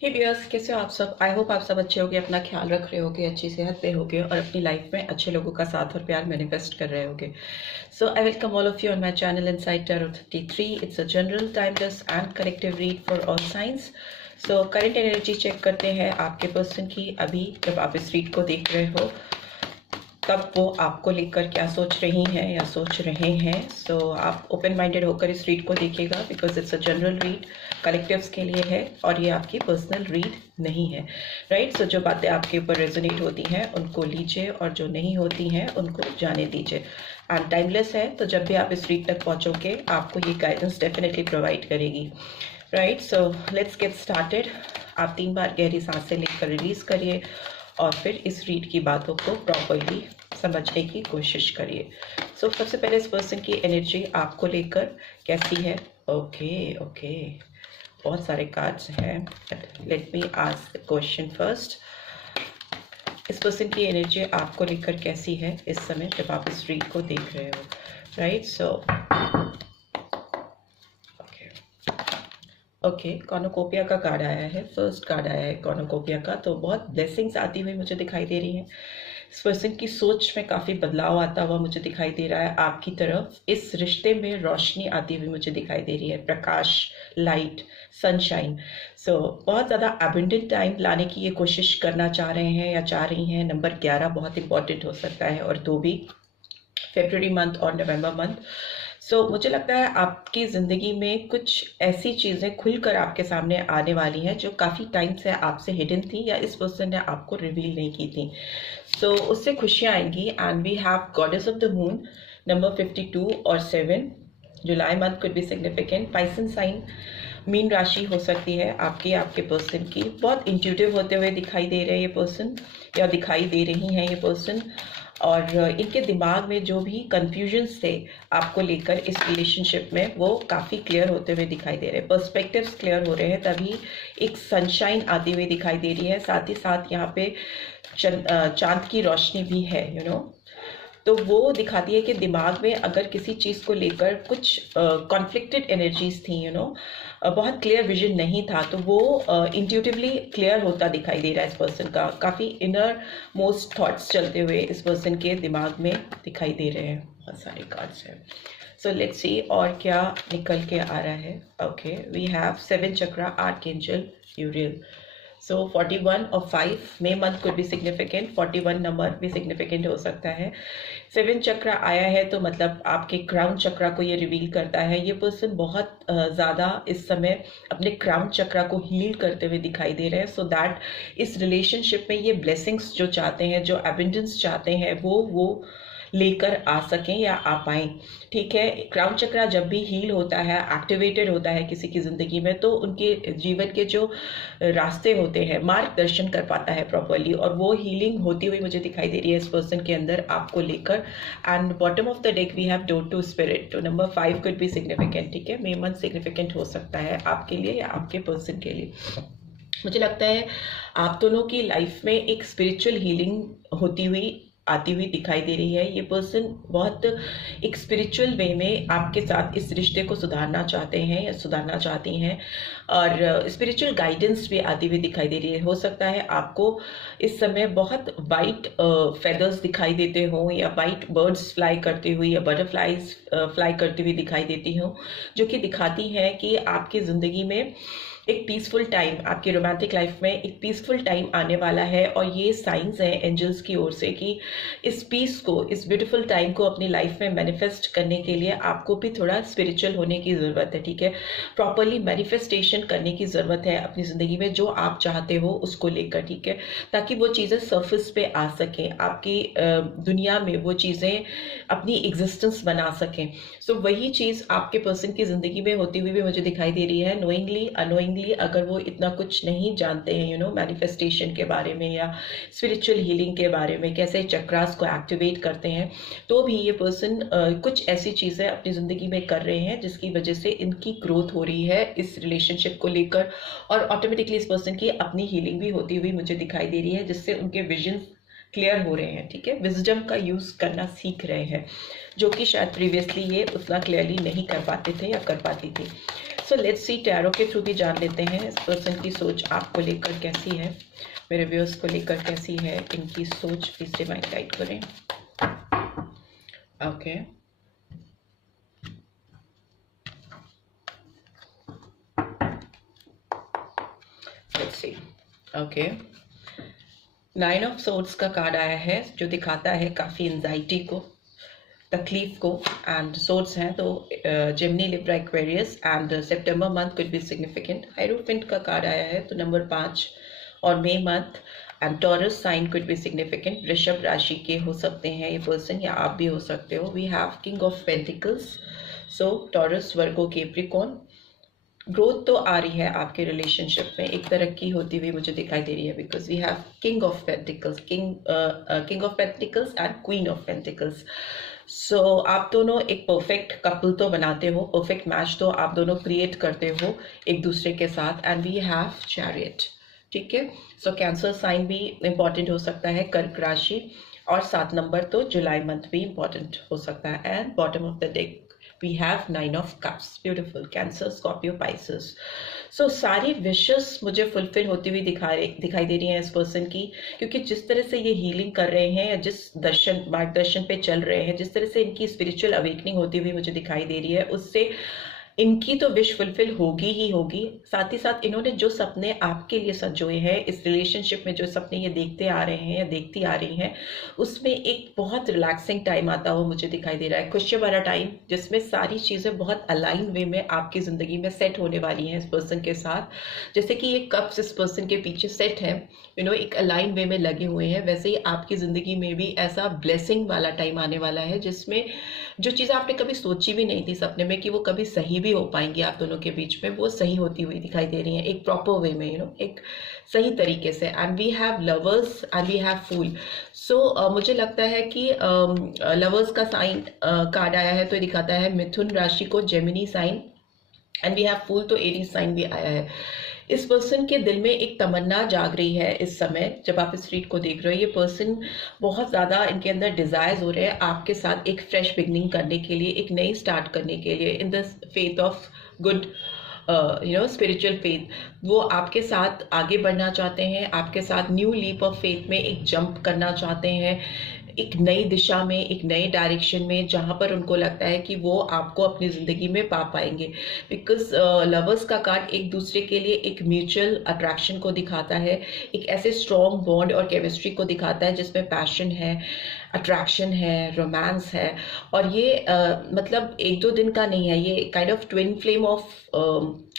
हे viewers, कैसे हो आप सब। आई होप आप सब अच्छे होगे, अपना ख्याल रख रहे होगे, अच्छी सेहत पे होगे और अपनी लाइफ में अच्छे लोगों का साथ और प्यार मैनिफेस्ट कर रहे होगे। So I welcome all of you on my channel inside tarot 33। It's a general timeless and collective read for all signs. So current energy check करते हैं आपके पर्सन की। अभी जब आप इस रीड को देख रहे हो तब वो आपको लेकर क्या सोच रही हैं या सोच रहे हैं। सो आप ओपन माइंडेड होकर इस रीड को देखिएगा, because it's a general read, collectives के लिए है और ये आपकी पर्सनल रीड नहीं है। राइट। सो जो बातें आपके ऊपर रेजोनेट होती हैं उनको लीजिए और जो नहीं होती हैं उनको जाने दीजिए। एंड टाइमलेस है, तो जब भी आप इस रीड तक पहुंचोगे आपको ये गाइडेंस डेफिनेटली प्रोवाइड करेगी। Right. So let's get started. आप 3 बार गहरी सांसें लेकर रिलीज करिए और फिर इस रीड की बातों को प्रॉपरली समझने की कोशिश करिए। सो सबसे पहले इस पर्सन की एनर्जी आपको लेकर कैसी है। ओके ओके, बहुत सारे कार्ड्स हैं, let me ask the question first. इस पर्सन की एनर्जी आपको लेकर कैसी है इस समय जब आप इस रीड को देख रहे हो। राइट। सो ओके, कॉर्नुकोपिया का कार्ड आया है, फर्स्ट कार्ड आया है कॉर्नुकोपिया का। तो बहुत ब्लेसिंग्स आती हुई मुझे दिखाई दे रही हैं। इस पर्सन की सोच में काफ़ी बदलाव आता हुआ मुझे दिखाई दे रहा है आपकी तरफ। इस रिश्ते में रोशनी आती हुई मुझे दिखाई दे रही है, प्रकाश, लाइट, सनशाइन। सो बहुत ज़्यादा अबंडेंट टाइम लाने की ये कोशिश करना चाह रहे हैं या चाह रही हैं। नंबर 11 बहुत इंपॉर्टेंट हो सकता है और 2 भी, फरवरी मंथ और नवंबर मंथ। सो मुझे लगता है आपकी ज़िंदगी में कुछ ऐसी चीज़ें खुलकर आपके सामने आने वाली हैं जो काफ़ी टाइम से आपसे हिडन थी या इस पर्सन ने आपको रिवील नहीं की थी। सो उससे खुशियाँ आएंगी। And we have goddess of the moon, number 52 और 7। July month could be significant. Piscean sign, मीन राशि हो सकती है आपकी, आपके पर्सन की। बहुत इंट्यूटिव होते हुए दिखाई दे रहे हैं ये पर्सन या दिखाई दे रही हैं ये पर्सन। और इनके दिमाग में जो भी कन्फ्यूजन्स थे आपको लेकर इस रिलेशनशिप में, वो काफ़ी क्लियर होते हुए दिखाई दे रहे हैं। पर्सपेक्टिव्स क्लियर हो रहे हैं, तभी एक सनशाइन आती हुई दिखाई दे रही है। साथ ही साथ यहाँ पे चांद की रोशनी भी है, तो वो दिखाती है कि दिमाग में अगर किसी चीज़ को लेकर कुछ कॉन्फ्लिक्टेड एनर्जीज थी, बहुत क्लियर विजन नहीं था, तो वो इंट्यूटिवली क्लियर होता दिखाई दे रहा है इस पर्सन का। काफ़ी इनर मोस्ट थॉट्स चलते हुए इस पर्सन के दिमाग में दिखाई दे रहे हैं। बहुत सारे कार्ड्स हैं। सो लेट्स सी और क्या निकल के आ रहा है। Okay, we have 7 chakra, archangel Uriel. So 41 और 5 May month could be significant. 41 नंबर भी सिग्निफिकेंट हो सकता है। 7 चक्र आया है तो मतलब आपके क्राउन चक्रा को ये रिवील करता है। ये पर्सन बहुत ज़्यादा इस समय अपने क्राउन चक्रा को हील करते हुए दिखाई दे रहे हैं, सो दैट इस रिलेशनशिप में ये ब्लेसिंग्स जो चाहते हैं, जो एबंडेंस चाहते हैं, वो लेकर आ सकें या आ पाएँ। ठीक है। क्राउन चक्रा जब भी हील होता है, एक्टिवेटेड होता है किसी की ज़िंदगी में, तो उनके जीवन के जो रास्ते होते हैं, मार्गदर्शन कर पाता है प्रॉपरली, और वो हीलिंग होती हुई मुझे दिखाई दे रही है इस पर्सन के अंदर आपको लेकर। And bottom of the deck we have door to spirit, तो नंबर 5 कुड बी सिग्निफिकेंट। ठीक है, मे मंथ सिग्निफिकेंट हो सकता है आपके लिए या आपके पर्सन के लिए। मुझे लगता है आप दोनों की लाइफ में एक स्पिरिचुअल हीलिंग होती हुई आती हुई दिखाई दे रही है। ये पर्सन बहुत एक स्पिरिचुअल वे में आपके साथ इस रिश्ते को सुधारना चाहते हैं या सुधारना चाहती हैं, और स्पिरिचुअल गाइडेंस भी आती हुई दिखाई दे रही है। हो सकता है आपको इस समय बहुत वाइट फेदर्स दिखाई देते हों या वाइट बर्ड्स फ्लाई करते हुए या बटरफ्लाइज फ्लाई करती हुई दिखाई देती हों, जो कि दिखाती हैं कि आपकी ज़िंदगी में एक पीसफुल टाइम, आपकी रोमांटिक लाइफ में एक पीसफुल टाइम आने वाला है। और ये साइंस हैं एंजल्स की ओर से कि इस पीस को, इस ब्यूटीफुल टाइम को अपनी लाइफ में मैनिफेस्ट करने के लिए आपको भी थोड़ा स्पिरिचुअल होने की ज़रूरत है। ठीक है, प्रॉपरली मैनिफेस्टेशन करने की ज़रूरत है अपनी ज़िंदगी में जो आप चाहते हो उसको लेकर। ठीक है, ताकि वो चीज़ें सर्फेस पे आ सकें, आपकी दुनिया में वो चीज़ें अपनी एग्जिस्टेंस बना सकें। सो वही चीज़ आपके पर्सन की ज़िंदगी में होती हुई भी मुझे दिखाई दे रही है। नोइंगली अनोइंगली, अगर वो इतना कुछ नहीं जानते हैं मैनिफेस्टेशन के बारे में या स्पिरिचुअल हीलिंग के बारे में, कैसे चक्रास को एक्टिवेट करते हैं, तो भी ये पर्सन कुछ ऐसी चीज़ें अपनी ज़िंदगी में कर रहे हैं जिसकी वजह से इनकी ग्रोथ हो रही है इस रिलेशनशिप को लेकर, और ऑटोमेटिकली इस पर्सन की अपनी हीलिंग भी होती हुई मुझे दिखाई दे रही है, जिससे उनके विजन क्लियर हो रहे हैं। ठीक है, विजडम का यूज़ करना सीख रहे हैं, जो कि शायद प्रीवियसली ये उतना क्लियरली नहीं कर पाते थे या कर पाती थी। सो लेट्स सी, टैरो के थ्रू भी जान लेते हैं इस पर्सन की सोच आपको लेकर कैसी है, मेरे व्यूअर्स को लेकर कैसी है इनकी सोच, प्लीज डिवाइन गाइड करें। Okay, let's see. Okay, 9 of swords का कार्ड आया है जो दिखाता है काफ़ी एंजाइटी को, तकलीफ को, एंड सोर्ड्स हैं तो Gemini, Libra, Aquarius and September month could be significant. Hierophant का कार्ड आया है तो नंबर 5 और May month and Taurus sign could be significant. वृषभ राशि के हो सकते हैं ये पर्सन या आप भी हो सकते हो। We have king of pentacles, so Taurus, Virgo, Capricorn. Growth तो आ रही है आपके रिलेशनशिप में, एक तरक्की होती हुई मुझे दिखाई दे रही है, because we have king of pentacles, king of pentacles and queen of pentacles. So आप दोनों एक परफेक्ट कपल तो बनाते हो, परफेक्ट मैच तो आप दोनों क्रिएट करते हो एक दूसरे के साथ। एंड वी हैव चैरियट, ठीक है। सो कैंसर साइन भी इम्पॉर्टेंट हो सकता है, कर्क राशि, और 7 नंबर तो जुलाई मंथ भी इम्पॉर्टेंट हो सकता है। And bottom of the deck we have 9 of cups, beautiful, Cancer, Scorpio, Pisces. So सारी विशेस मुझे फुलफिल होती हुई दिखाई दे रही हैं इस पर्सन की, क्योंकि जिस तरह से ये हीलिंग कर रहे हैं या जिस मार्गदर्शन पे चल रहे हैं, जिस तरह से इनकी स्पिरिचुअल अवेकनिंग होती हुई मुझे दिखाई दे रही है, उससे इनकी तो विश फुलफिल होगी ही होगी। साथ ही साथ इन्होंने जो सपने आपके लिए संजोए हैं, इस रिलेशनशिप में जो सपने ये देखते आ रहे हैं या देखती आ रही हैं, उसमें एक बहुत रिलैक्सिंग टाइम आता हुआ मुझे दिखाई दे रहा है, खुशी भरा टाइम, जिसमें सारी चीज़ें बहुत अलाइन वे में आपकी ज़िंदगी में सेट होने वाली हैं इस पर्सन के साथ। जैसे कि ये कप्स इस पर्सन के पीछे सेट है, एक अलाइन वे में लगे हुए हैं, वैसे ही आपकी ज़िंदगी में भी ऐसा ब्लेसिंग वाला टाइम आने वाला है, जिसमें जो चीज़ें आपने कभी सोची भी नहीं थी सपने में कि वो कभी सही भी हो पाएंगी आप दोनों के बीच में, वो सही होती हुई दिखाई दे रही हैं एक प्रॉपर वे में, एक सही तरीके से। And we have lovers and we have fool. So मुझे लगता है कि लवर्स का साइन कार्ड आया है तो ये दिखाता है मिथुन राशि को, Gemini sign, and we have fool तो एरीज साइन भी आया है। इस पर्सन के दिल में एक तमन्ना जाग रही है इस समय, जब आप इस रीड को देख रहे हो। ये पर्सन बहुत ज़्यादा, इनके अंदर डिज़ायर्स हो रहे हैं आपके साथ एक फ्रेश बिगनिंग करने के लिए, एक नई स्टार्ट करने के लिए, in the faith of good spiritual faith. वो आपके साथ आगे बढ़ना चाहते हैं, आपके साथ न्यू लीप ऑफ फेथ में एक जंप करना चाहते हैं, एक नई दिशा में, एक नए डायरेक्शन में, जहाँ पर उनको लगता है कि वो आपको अपनी ज़िंदगी में पा पाएंगे। बिकॉज लवर्स का कार्ड एक दूसरे के लिए एक म्यूचुअल अट्रैक्शन को दिखाता है, एक ऐसे स्ट्रॉन्ग बॉन्ड और केमिस्ट्री को दिखाता है जिसमें पैशन है, अट्रैक्शन है, रोमांस है। और ये मतलब 1-2 दिन का नहीं है, ये kind of twin flame of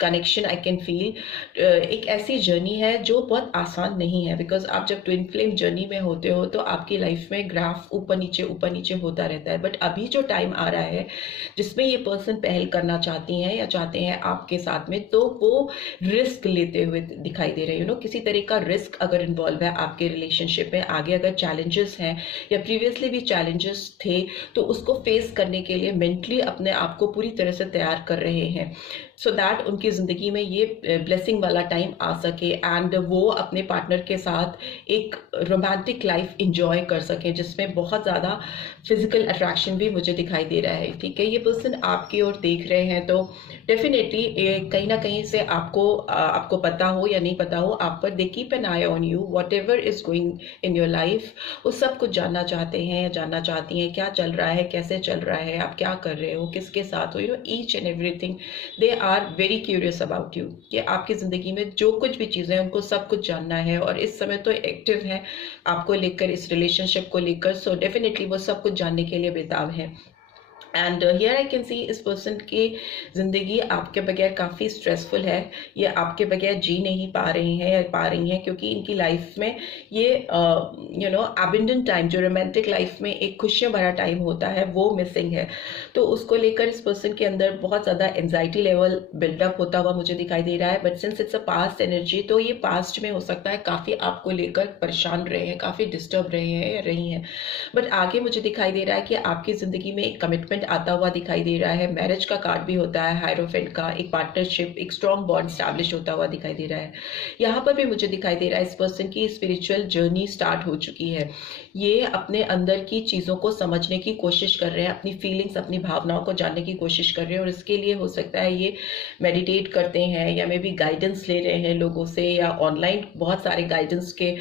connection I can feel. एक ऐसी जर्नी है जो बहुत आसान नहीं है, बिकॉज आप जब ट्विन फ्लेम जर्नी में होते हो तो आपकी लाइफ में ग्राफ ऊपर नीचे होता रहता है। बट अभी जो टाइम आ रहा है जिसमें ये पर्सन पहल करना चाहती हैं या चाहते हैं आपके साथ में, तो वो रिस्क लेते हुए दिखाई दे रहे हैं। किसी तरह का रिस्क अगर इन्वॉल्व है आपके रिलेशनशिप में, आगे अगर चैलेंजेस हैं या प्रीवियसली भी चैलेंजेस थे, तो उसको फेस करने के लिए मेंटली अपने आप को पूरी तरह से तैयार कर रहे हैं, सो दैट उनकी ज़िंदगी में ये ब्लेसिंग वाला टाइम आ सके एंड वो अपने पार्टनर के साथ एक रोमांटिक लाइफ इंजॉय कर सकें, जिसमें बहुत ज़्यादा फिजिकल अट्रैक्शन भी मुझे दिखाई दे रहा है। ठीक है, ये पर्सन आपकी ओर देख रहे हैं तो डेफिनेटली कहीं ना कहीं से आपको पता हो या नहीं पता हो, आप पर they keep an I on you, what ever is going in your life, वो सब कुछ जानना चाहते हैं या जानना चाहती हैं, क्या चल रहा है, कैसे चल रहा है, आप क्या कर रहे हो, किसके साथ हो, each and everything they are very curious about you. कि आपकी ज़िंदगी में जो कुछ भी चीज़ें हैं उनको सब कुछ जानना है, और इस समय तो एक्टिव है आपको लेकर, इस रिलेशनशिप को लेकर। सो डेफिनेटली वो सब कुछ जानने के लिए बेताब है। And here I can see इस पर्सन की ज़िंदगी आपके बगैर काफ़ी स्ट्रेसफुल है, ये आपके बगैर जी नहीं पा रहे हैं या पा रही हैं, क्योंकि इनकी लाइफ में ये एबंडेंट टाइम, जो रोमांटिक लाइफ में एक खुशियाँ भरा टाइम होता है, वो मिसिंग है। तो उसको लेकर इस पर्सन के अंदर बहुत ज़्यादा एंजाइटी लेवल बिल्डअप होता हुआ मुझे दिखाई दे रहा है। But since it's a past energy, तो ये पास्ट में हो सकता है काफ़ी आपको लेकर परेशान रहे हैं, काफ़ी डिस्टर्ब रहे हैं या रही हैं। बट आगे मुझे दिखाई दे रहा है कि आपकी ज़िंदगी में एक कमिटमेंट आता हुआ दिखाई दे रहा है, मैरिज का कार्ड भी होता है, हायरोफेंट का, एक पार्टनरशिप, एक स्ट्रॉन्ग बॉन्ड स्टैब्लिश होता हुआ दिखाई दे रहा है। यहाँ पर भी मुझे दिखाई दे रहा है इस पर्सन की स्पिरिचुअल जर्नी स्टार्ट हो चुकी है। ये अपने अंदर की चीज़ों को समझने की कोशिश कर रहे हैं, अपनी फीलिंग्स, अपनी भावनाओं को जानने की कोशिश कर रहे हैं, और इसके लिए हो सकता है ये मेडिटेट करते हैं या मे बी गाइडेंस ले रहे हैं लोगों से, या ऑनलाइन बहुत सारे गाइडेंस के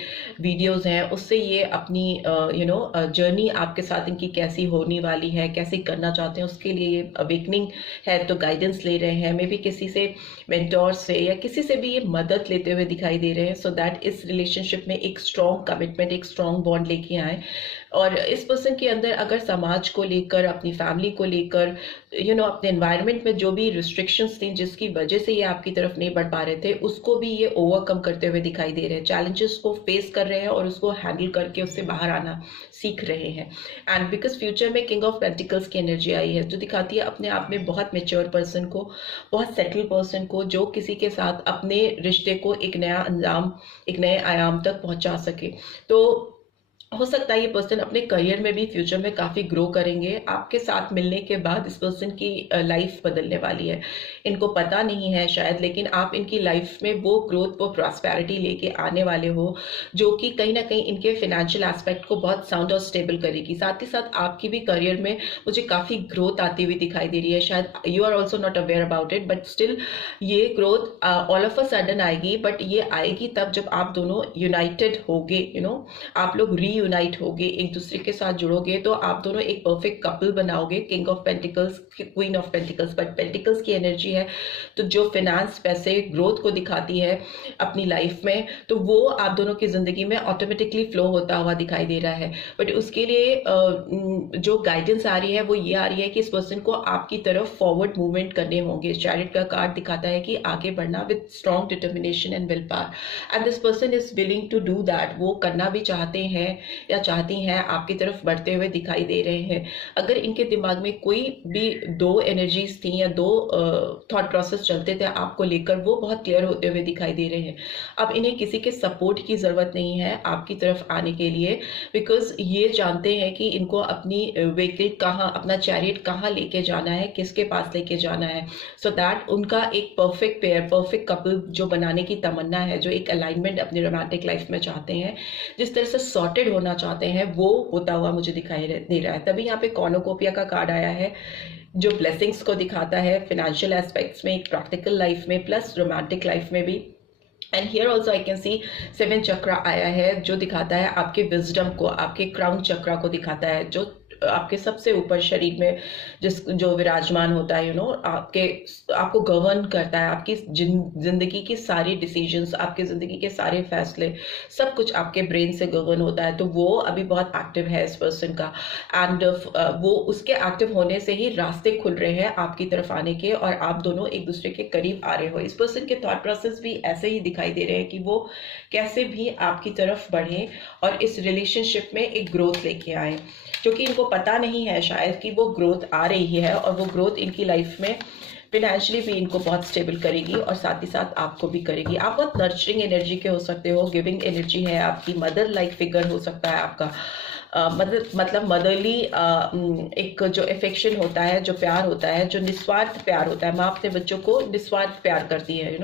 वीडियोस हैं, उससे ये अपनी जर्नी आपके साथ इनकी कैसी होने वाली है, कैसे करना चाहते हैं, उसके लिए ये अवेकनिंग है तो गाइडेंस ले रहे हैं, मे बी किसी से, मेंटोर से या किसी से भी ये मदद लेते हुए दिखाई दे रहे हैं, सो दैट इस रिलेशनशिप में एक स्ट्रॉन्ग कमिटमेंट, एक स्ट्रॉन्ग बॉन्ड लेके आए। और इस पर्सन के अंदर अगर समाज को लेकर, अपनी फैमिली को लेकर, अपने एनवायरनमेंट में जो भी रिस्ट्रिक्शंस थी जिसकी वजह से ये आपकी तरफ नहीं बढ़ पा रहे थे, उसको भी ये ओवरकम करते हुए दिखाई दे रहे हैं, चैलेंजेस को फेस कर रहे हैं और उसको हैंडल करके उससे बाहर आना सीख रहे हैं। एंड बिकॉज फ्यूचर में किंग ऑफ पेंटिकल्स की एनर्जी आई है, जो दिखाती है अपने आप में बहुत मेच्योर पर्सन को, बहुत सेटल पर्सन को, जो किसी के साथ अपने रिश्ते को एक नया अंजाम, एक नए आयाम तक पहुंचा सके। तो हो सकता है ये पर्सन अपने करियर में भी फ्यूचर में काफ़ी ग्रो करेंगे। आपके साथ मिलने के बाद इस पर्सन की लाइफ बदलने वाली है, इनको पता नहीं है शायद, लेकिन आप इनकी लाइफ में वो ग्रोथ, वो प्रॉस्पेरिटी लेके आने वाले हो, जो कि कहीं ना कहीं इनके फाइनेंशियल एस्पेक्ट को बहुत साउंड और स्टेबल करेगी। साथ ही साथ आपकी भी करियर में मुझे काफ़ी ग्रोथ आती हुई दिखाई दे रही है। शायद you are also not aware about it, but still ये growth all of a sudden आएगी, बट ये आएगी तब जब आप दोनों यूनाइटेड होगे, आप लोग यूनाइट होगे, एक दूसरे के साथ जुड़ोगे, तो आप दोनों एक परफेक्ट कपल बनाओगे। King of pentacles, queen of pentacles, but pentacles की एनर्जी है, तो जो फाइनेंस, पैसे, ग्रोथ को दिखाती है अपनी लाइफ में, तो वो आप दोनों की जिंदगी में ऑटोमेटिकली फ्लो होता हुआ दिखाई दे रहा है। बट उसके लिए जो गाइडेंस आ रही है वो ये आ रही है कि इस पर्सन को आपकी तरफ फॉरवर्ड मूवमेंट करने होंगे। चैरिट का कार्ड दिखाता है कि आगे बढ़ना with strong determination and will power, and this person is willing to do that. वो करना भी चाहते हैं या चाहती हैं, आपकी तरफ बढ़ते हुए दिखाई दे रहे हैं। अगर इनके दिमाग में कोई भी दो एनर्जीज थी या दो थॉट प्रोसेस चलते थे आपको लेकर, वो बहुत क्लियर होते हुए दिखाई दे रहे हैं। अब इन्हें किसी के सपोर्ट की जरूरत नहीं है आपकी तरफ आने के लिए, बिकॉज ये जानते हैं कि इनको अपनी व्हीकल कहाँ, अपना चैरियट कहाँ लेके जाना है, किसके पास लेके जाना है, सो दैट उनका एक परफेक्ट पेयर, परफेक्ट कपल जो बनाने की तमन्ना है, जो एक अलाइनमेंट अपनी रोमांटिक लाइफ में चाहते हैं, जिस तरह से सॉर्टेड होना चाहते हैं, वो होता हुआ मुझे दिखाई दे रहा है। तभी यहाँ पे कॉर्नुकोपिया का कार्ड आया है, जो ब्लेसिंग्स को दिखाता है फाइनेंशियल एस्पेक्ट्स में, एक प्रैक्टिकल लाइफ में, प्लस रोमांटिक लाइफ में भी। And here also I can see 7 चक्रा आया है, जो दिखाता है आपके विजडम को, आपके क्राउन चक्रा को दिखाता है, जो आपके सबसे ऊपर शरीर में जो विराजमान होता है, आपको गवर्न करता है, आपकी जिंदगी की सारी डिसीजंस, आपकी जिंदगी के सारे फैसले, सब कुछ आपके ब्रेन से गवर्न होता है। तो वो अभी बहुत एक्टिव है इस पर्सन का, एंड वो उसके एक्टिव होने से ही रास्ते खुल रहे हैं आपकी तरफ आने के, और आप दोनों एक दूसरे के करीब आ रहे हो। इस पर्सन के थॉट प्रोसेस भी ऐसे ही दिखाई दे रहे हैं कि वो कैसे भी आपकी तरफ बढ़े और इस रिलेशनशिप में एक ग्रोथ लेके आए, जो कि इनको पता नहीं है शायद कि वो ग्रोथ आ रही है, और वो ग्रोथ इनकी लाइफ में फाइनेंशियली भी इनको बहुत स्टेबल करेगी और साथ ही साथ आपको भी करेगी। आप बहुत नर्चरिंग एनर्जी के हो सकते हो, गिविंग एनर्जी है आपकी, मदर लाइक फिगर हो सकता है आपका, मतलब मदरली एक जो अफेक्शन होता है, जो प्यार होता है, जो निस्वार्थ प्यार होता है, माँ अपने बच्चों को निस्वार्थ प्यार करती है,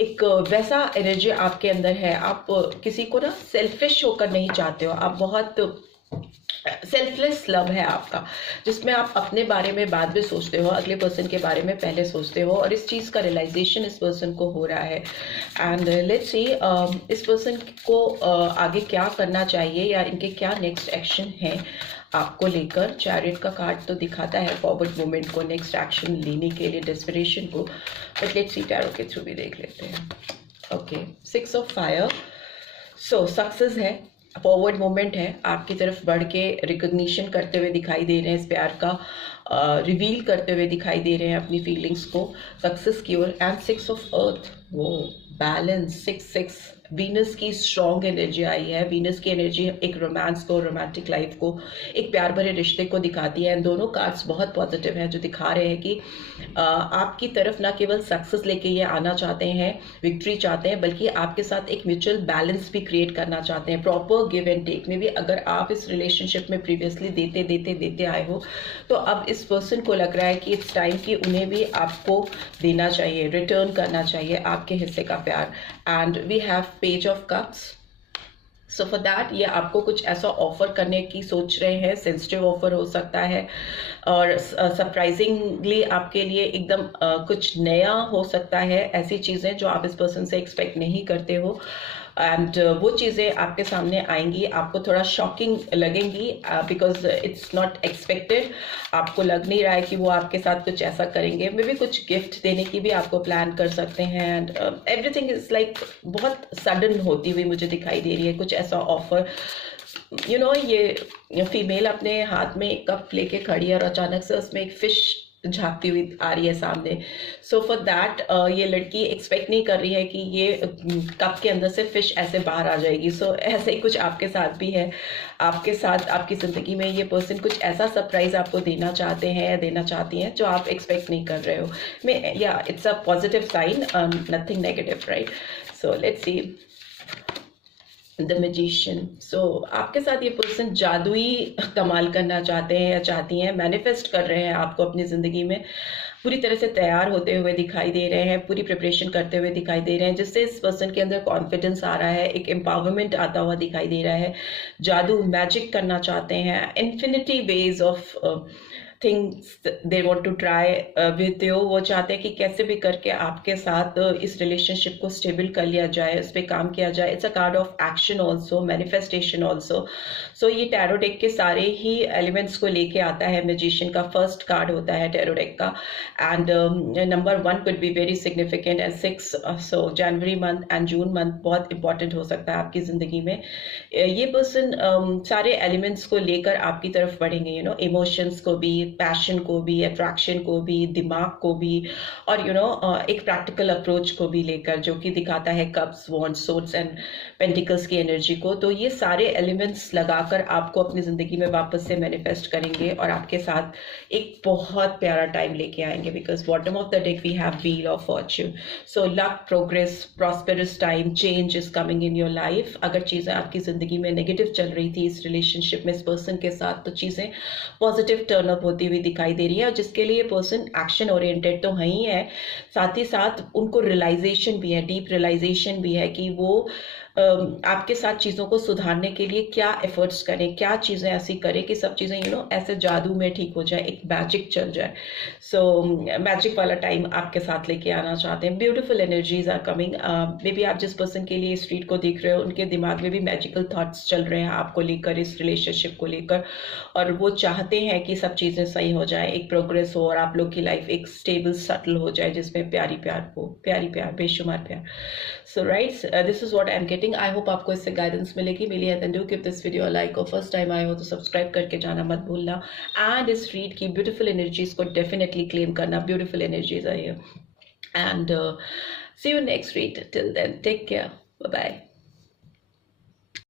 एक वैसा एनर्जी आपके अंदर है। आप किसी को ना सेल्फिश होकर नहीं चाहते हो, आप बहुत सेल्फलेस लव है आपका, जिसमें आप अपने बारे में बाद में सोचते हो, अगले पर्सन के बारे में पहले सोचते हो, और इस चीज़ का रियलाइजेशन इस पर्सन को हो रहा है। एंड लेट्स सी इस पर्सन को आगे क्या करना चाहिए, या इनके क्या नेक्स्ट एक्शन है आपको लेकर। चैरियट का कार्ड तो दिखाता है फॉरवर्ड मूवमेंट को, नेक्स्ट एक्शन लेने के लिए, डेस्परेशन को, बट लेट्स सी टैरो के थ्रू भी देख लेते हैं। Okay, 6 of fire, so success है, फॉरवर्ड मूवमेंट है, आपकी तरफ बढ़ के रिकग्निशन करते हुए दिखाई दे रहे हैं, इस प्यार का रिवील करते हुए दिखाई दे रहे हैं अपनी फीलिंग्स को, सक्सेस की ओर। एंड 6 ऑफ अर्थ, वो बैलेंस, 6 वीनस की स्ट्रॉन्ग एनर्जी आई है। वीनस की एनर्जी एक रोमांस को, रोमांटिक लाइफ को, एक प्यार भरे रिश्ते को दिखाती है। दोनों कार्ड्स बहुत पॉजिटिव हैं, जो दिखा रहे हैं कि आपकी तरफ ना केवल सक्सेस लेके ये आना चाहते हैं, विक्ट्री चाहते हैं, बल्कि आपके साथ एक म्यूचुअल बैलेंस भी क्रिएट करना चाहते हैं, प्रॉपर गिव एंड टेक में भी। अगर आप इस रिलेशनशिप में प्रीवियसली देते आए हो, तो अब इस पर्सन को लग रहा है कि इट्स टाइम कि उन्हें भी आपको देना चाहिए, रिटर्न करना चाहिए आपके हिस्से का प्यार। And we have page of cups. So for that ये आपको कुछ ऐसा ऑफर करने की सोच रहे हैं, सेंसिटिव ऑफर हो सकता है, और सरप्राइजिंगली आपके लिए एकदम कुछ नया हो सकता है, ऐसी चीज़ें जो आप इस पर्सन से एक्सपेक्ट नहीं करते हो। एंड वो चीज़ें आपके सामने आएंगी, आपको थोड़ा शॉकिंग लगेंगी, बिकॉज इट्स नॉट एक्सपेक्टेड। आपको लग नहीं रहा है कि वो आपके साथ कुछ ऐसा करेंगे। मे बी कुछ गिफ्ट देने की भी आपको प्लान कर सकते हैं। एंड एवरीथिंग इज लाइक बहुत सडन होती हुई मुझे दिखाई दे रही है, कुछ ऐसा ऑफर। यू नो, ये फीमेल अपने हाथ में एक कप लेके खड़ी है और अचानक से उसमें एक फिश झांकती हुई आ रही है सामने। सो फॉर दैट ये लड़की एक्सपेक्ट नहीं कर रही है कि ये कप के अंदर से फिश ऐसे बाहर आ जाएगी। सो ऐसे ही कुछ आपके साथ भी है। आपके साथ आपकी ज़िंदगी में ये पर्सन कुछ ऐसा सरप्राइज आपको देना चाहते हैं या देना चाहती हैं जो आप एक्सपेक्ट नहीं कर रहे हो। या it's a positive sign, nothing negative, right? So let's see the magician. So आपके साथ ये पर्सन जादुई कमाल करना चाहते हैं या चाहती हैं, मैनिफेस्ट कर रहे हैं आपको अपनी ज़िंदगी में, पूरी तरह से तैयार होते हुए दिखाई दे रहे हैं, पूरी प्रिपरेशन करते हुए दिखाई दे रहे हैं, जिससे इस पर्सन के अंदर कॉन्फिडेंस आ रहा है, एक एम्पावरमेंट आता हुआ दिखाई दे रहा है। जादू, मैजिक करना चाहते हैं, infinity ways of things they want to try with you. वो चाहते हैं कि कैसे भी करके आपके साथ इस रिलेशनशिप को स्टेबल कर लिया जाए, उस पर काम किया जाए। It's a card of action also, manifestation also. So ये टैरो डेक के सारे ही एलिमेंट्स को लेके आता है। मैजिशियन का फर्स्ट कार्ड होता है टैरो डेक का, and number 1 could be very significant, and 6 so January month and June month बहुत इंपॉर्टेंट हो सकता है आपकी ज़िंदगी में। ये पर्सन सारे एलिमेंट्स को लेकर आपकी तरफ बढ़ेंगे, यू नो, इमोशंस को भी, पैशन को भी, अट्रैक्शन को भी, दिमाग को भी, और यू नो एक प्रैक्टिकल अप्रोच को भी लेकर, जो कि दिखाता है cups, wands, swords and pentacles की एनर्जी को। तो ये सारे एलिमेंट्स लगाकर आपको अपनी ज़िंदगी में वापस से मैनिफेस्ट करेंगे और आपके साथ एक बहुत प्यारा टाइम लेके आएंगे। Because bottom of the deck we have wheel of fortune. So luck, progress, prosperous time, change is coming in your life. अगर चीज़ें आपकी ज़िंदगी में नेगेटिव चल रही थी इस रिलेशनशिप में, इस पर्सन के साथ, तो चीज़ें पॉजिटिव टर्न अप होती हुई दिखाई दे रही है। और जिसके लिए पर्सन एक्शन ओरिएंटेड तो है ही है, साथ ही साथ उनको रियलाइजेशन भी है, डीप रियलाइजेशन भी है कि वो आपके साथ चीज़ों को सुधारने के लिए क्या एफर्ट्स करें, क्या चीज़ें ऐसी करें कि सब चीज़ें यू नो ऐसे जादू में ठीक हो जाए, एक मैजिक चल जाए। सो मैजिक वाला टाइम आपके साथ लेके आना चाहते हैं। Beautiful energies are coming. Maybe आप जिस पर्सन के लिए इस रीड को देख रहे हो, उनके दिमाग में भी मैजिकल थॉट्स चल रहे हैं आपको लेकर, इस रिलेशनशिप को लेकर, और वो चाहते हैं कि सब चीज़ें सही हो जाए, एक प्रोग्रेस हो, और आप लोग की लाइफ एक स्टेबल, सटल हो जाए, जिसमें प्यारी प्यार हो, प्यारी प्यार, बेशुमार प्यार। So right, this is what I am getting. I hope आपको इससे गाइडेंस मिलेगी। मिली है, then do give this video a like, और फर्स्ट टाइम आए हो तो सब्सक्राइब करके जाना मत भूलना। एंड इस रीड की ब्यूटीफुल एनर्जीज को डेफिनेटली क्लेम करना। Beautiful energies are here, and see you next read. Till then take care, bye bye.